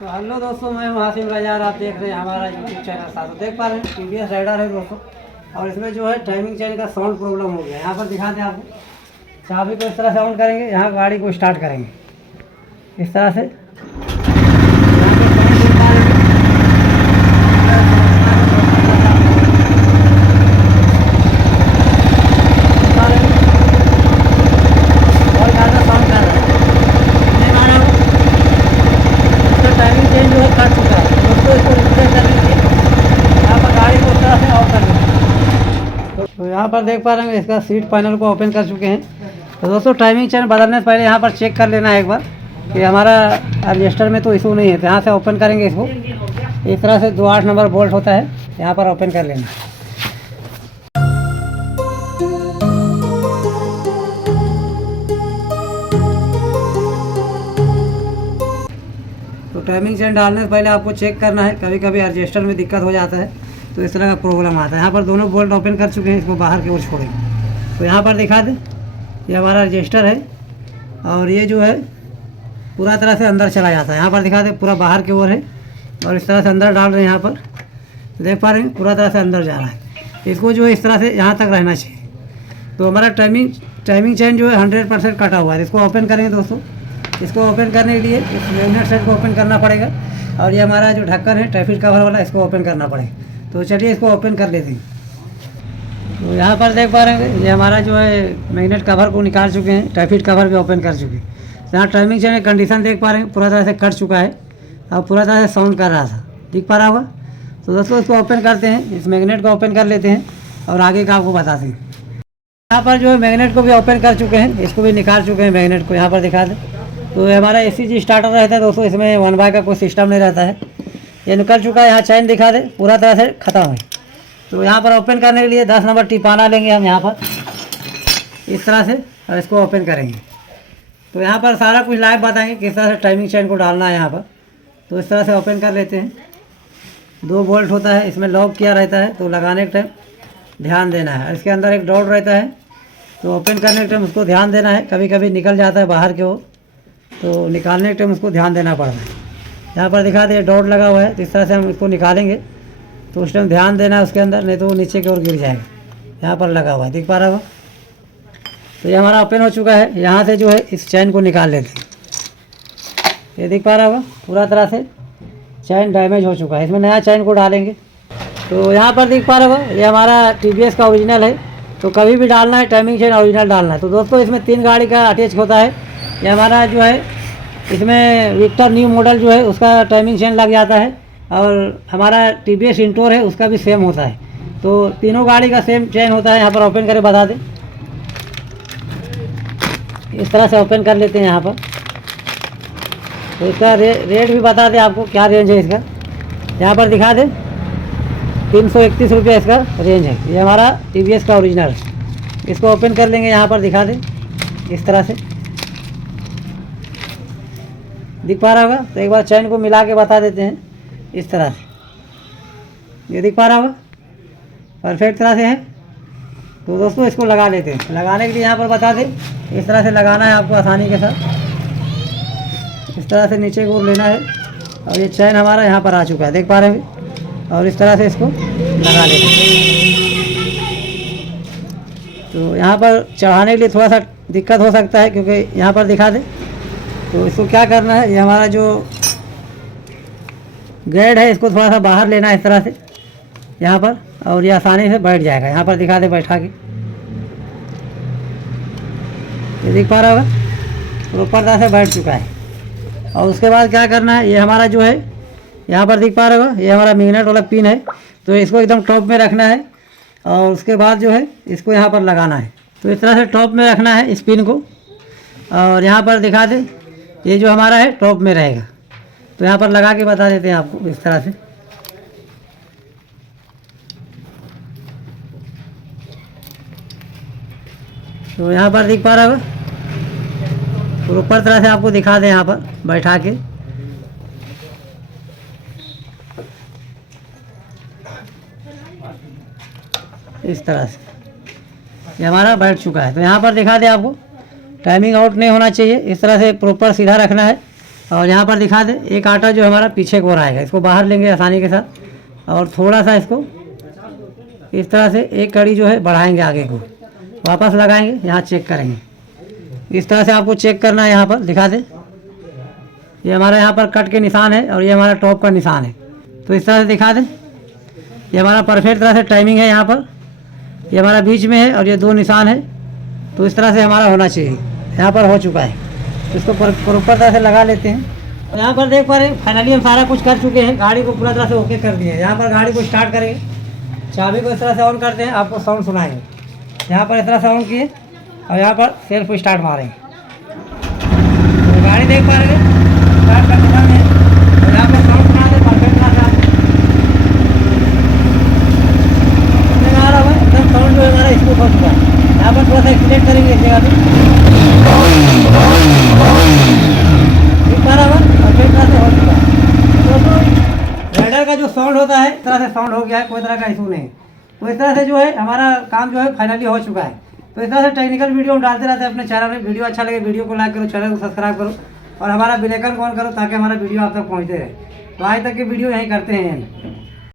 तो हेलो दोस्तों, मैं हासिम रजार। आप देख रहे हैं हमारा यूट्यूब चैनल। साथ देख पा रहे हैं टीवीएस राइडर है दोस्तों। और इसमें जो है टाइमिंग चेन का साउंड प्रॉब्लम हो गया। यहाँ पर दिखाते हैं आपको। चाबी को इस तरह से ऑन करेंगे, यहाँ गाड़ी को स्टार्ट करेंगे इस तरह से। टाइमिंग चेंज जो है कट चुका है दोस्तों। इसको रिफ्रेश करने के लिए यहाँ पर गाड़ी को उस तरह से ऑफ कर देंगे। तो यहाँ पर देख पा रहे हैं इसका सीट पैनल को ओपन कर चुके हैं। तो दोस्तों टाइमिंग चेन बदलने से पहले यहाँ पर चेक कर लेना है एक बार कि हमारा रजिस्टर में तो इशू नहीं है। तो यहाँ से ओपन करेंगे इसको। इस तरह से 2 8 नंबर बोल्ट होता है, यहाँ पर ओपन कर लेना। तो टाइमिंग चेन डालने से पहले आपको चेक करना है। कभी कभी रजिस्टर में दिक्कत हो जाता है, तो इस तरह का प्रॉब्लम आता है। यहाँ पर दोनों बोल्ट ओपन कर चुके हैं, इसको बाहर की ओर छोड़ेंगे। तो यहाँ पर दिखा दें, ये हमारा रजिस्टर है और ये जो है पूरा तरह से अंदर चला जाता है। यहाँ पर दिखा दें, पूरा बाहर की ओर है और इस तरह से अंदर डाल रहे हैं। यहाँ पर देख पा रहे हैं पूरा तरह से अंदर जा रहा है। इसको जो है इस तरह से यहाँ तक रहना चाहिए। तो हमारा टाइमिंग चेन जो है 100% कटा हुआ है। इसको ओपन करेंगे दोस्तों। इसको ओपन करने के लिए इस मैग्नेट सेट को ओपन करना पड़ेगा और ये हमारा जो ढक्कन है ट्रैफिक कवर वाला, इसको ओपन करना पड़ेगा। तो चलिए इसको ओपन कर लेते हैं। तो यहाँ पर देख पा रहे हैं, ये हमारा जो है मैग्नेट कवर को निकाल चुके हैं, ट्रैफिक कवर भी ओपन कर चुके हैं। यहाँ टाइमिंग चेन कंडीशन देख पा रहे हैं, पूरा तरह से कट चुका है और पूरा तरह से साउंड कर रहा था, दिख पा रहा होगा। तो दोस्तों इसको ओपन करते हैं, इस मैग्नेट को ओपन कर लेते हैं और आगे का आपको बताते हैं। यहाँ पर जो है मैग्नेट को भी ओपन कर चुके हैं, इसको भी निकाल चुके हैं मैग्नेट को। यहाँ पर दिखा दें, तो ये हमारा ACG स्टार्टर रहता है दोस्तों। इसमें 1 बाय का कोई सिस्टम नहीं रहता है। ये निकल चुका है। यहाँ चैन दिखा दे, पूरा तरह से ख़त्म है। तो यहाँ पर ओपन करने के लिए 10 नंबर टिपाना लेंगे हम यहाँ पर इस तरह से और इसको ओपन करेंगे। तो यहाँ पर सारा कुछ लाइव बताएंगे किस तरह से टाइमिंग चेन को डालना है यहाँ पर। तो इस तरह से ओपन कर लेते हैं। 2 बोल्ट होता है, इसमें लॉक किया रहता है, तो लगाने के टाइम ध्यान देना है। इसके अंदर एक डॉट रहता है, तो ओपन करने के टाइम उसको ध्यान देना है। कभी कभी निकल जाता है बाहर की ओर, तो निकालने के टाइम उसको ध्यान देना पड़ता है। यहाँ पर दिखा दे डॉट लगा हुआ है, तो इस तरह से हम इसको निकालेंगे तो उस टाइम ध्यान देना है उसके अंदर, नहीं तो वो नीचे की ओर गिर जाएगा। यहाँ पर लगा हुआ है, दिख पा रहा होगा। तो ये हमारा ओपन हो चुका है। यहाँ से जो है इस चैन को निकाल लेते हैं। ये दिख पा रहा होगा, पूरा तरह से चैन डैमेज हो चुका है। इसमें नया चैन को डालेंगे। तो यहाँ पर दिख पा रहा होगा, ये हमारा TVS का ओरिजिनल है। तो कभी भी डालना है टाइमिंग चेन ओरिजिनल डालना है। तो दोस्तों इसमें 3 गाड़ी का अटैच होता है। ये हमारा जो है इसमें विक्टर न्यू मॉडल जो है उसका टाइमिंग चेन लग जाता है और हमारा TVS इंटोर है उसका भी सेम होता है। तो तीनों गाड़ी का सेम चेन होता है। यहाँ पर ओपन करके बता दें, इस तरह से ओपन कर लेते हैं यहाँ पर। तो इसका रेट भी बता दें आपको, क्या रेंज है इसका। यहाँ पर दिखा दें, 331 रुपये इसका रेंज है। ये हमारा TVS का ओरिजिनल है। इसको ओपन कर लेंगे, यहाँ पर दिखा दें इस तरह से, दिख पा रहा होगा। तो एक बार चैन को मिला के बता देते हैं इस तरह से। ये दिख पा रहा होगा, परफेक्ट तरह से है। तो दोस्तों इसको लगा लेते हैं। लगाने के लिए यहाँ पर बता दें, इस तरह से लगाना है आपको आसानी के साथ। इस तरह से नीचे को लेना है और ये चैन हमारा यहाँ पर आ चुका है, देख पा रहे हैं। और इस तरह से इसको लगा लेते हैं। तो यहाँ पर चढ़ाने के लिए थोड़ा सा दिक्कत हो सकता है, क्योंकि यहाँ पर दिखा दें। तो इसको क्या करना है, ये हमारा जो गाइड है इसको थोड़ा सा बाहर लेना है इस तरह से यहाँ पर, और ये आसानी से बैठ जाएगा। यहाँ पर दिखा दे बैठा के, ये दिख पा रहा होगा, प्रॉपर तरह से बैठ चुका है। और उसके बाद क्या करना है, ये हमारा जो है यहाँ पर दिख पा रहा होगा, ये हमारा मैग्नेट वाला पिन है। तो इसको एकदम टॉप में रखना है और उसके बाद जो है इसको यहाँ पर लगाना है। तो इस तरह से टॉप में रखना है इस पिन को। और यहाँ पर दिखा दे, ये जो हमारा है टॉप में रहेगा। तो यहाँ पर लगा के बता देते हैं आपको इस तरह से। तो यहाँ पर दिख पा रहा होगा, प्रॉपर तरह से आपको दिखा दें यहाँ पर बैठा के। इस तरह से ये हमारा बैठ चुका है। तो यहाँ पर दिखा दें आपको, टाइमिंग आउट नहीं होना चाहिए। इस तरह से प्रॉपर सीधा रखना है और यहाँ पर दिखा दे, एक आटा जो हमारा पीछे को आएगा, इसको बाहर लेंगे आसानी के साथ और थोड़ा सा इसको इस तरह से एक कड़ी जो है बढ़ाएंगे आगे को, वापस लगाएंगे, यहाँ चेक करेंगे। इस तरह से आपको चेक करना है। यहाँ पर दिखा दे, ये हमारा यहाँ पर कट के निशान है और ये हमारा टॉप का निशान है। तो इस तरह से दिखा दे, ये हमारा परफेक्ट तरह से टाइमिंग है। यहाँ पर ये हमारा बीच में है और ये 2 निशान है। तो इस तरह से हमारा होना चाहिए। यहाँ पर हो चुका है, इसको प्रॉपर तरह से लगा लेते हैं। और यहाँ पर देख पा रहे हैं फाइनली हम सारा कुछ कर चुके हैं, गाड़ी को पूरा तरह से ओके कर दिए। यहाँ पर गाड़ी को स्टार्ट करेंगे, चाबी को इस तरह से ऑन करते हैं, आपको साउंड सुनाएंगे। यहाँ पर इस तरह से ऑन किए और यहाँ पर सेल्फ स्टार्ट मारेंगे। तो गाड़ी देख पा रहे हैं स्टार्ट का निशान है और यहाँ पर साउंड सुना दे परफेक्ट तरह से आ रहा है। एकदम साउंड जो है हमारा स्मूथ हो चुका है। यहाँ पर थोड़ा सा एक्सीलेट करेंगे इस जगह पे, परफेक्ट तरह से हो चुका है। तो राइडर का जो साउंड होता है इस तरह से साउंड हो गया है, कोई तरह का इशू नहीं। तो इस तरह से जो है हमारा काम जो है फाइनली हो चुका है। तो इस तरह से टेक्निकल वीडियो हम डालते रहते हैं अपने चैनल में। वीडियो अच्छा लगे वीडियो को लाइक करो, चैनल को सब्सक्राइब करो और हमारा बेल आइकन ऑन करो ताकि हमारा वीडियो आप तक पहुँचते रहे। तो आज तक की वीडियो यहीं करते हैं।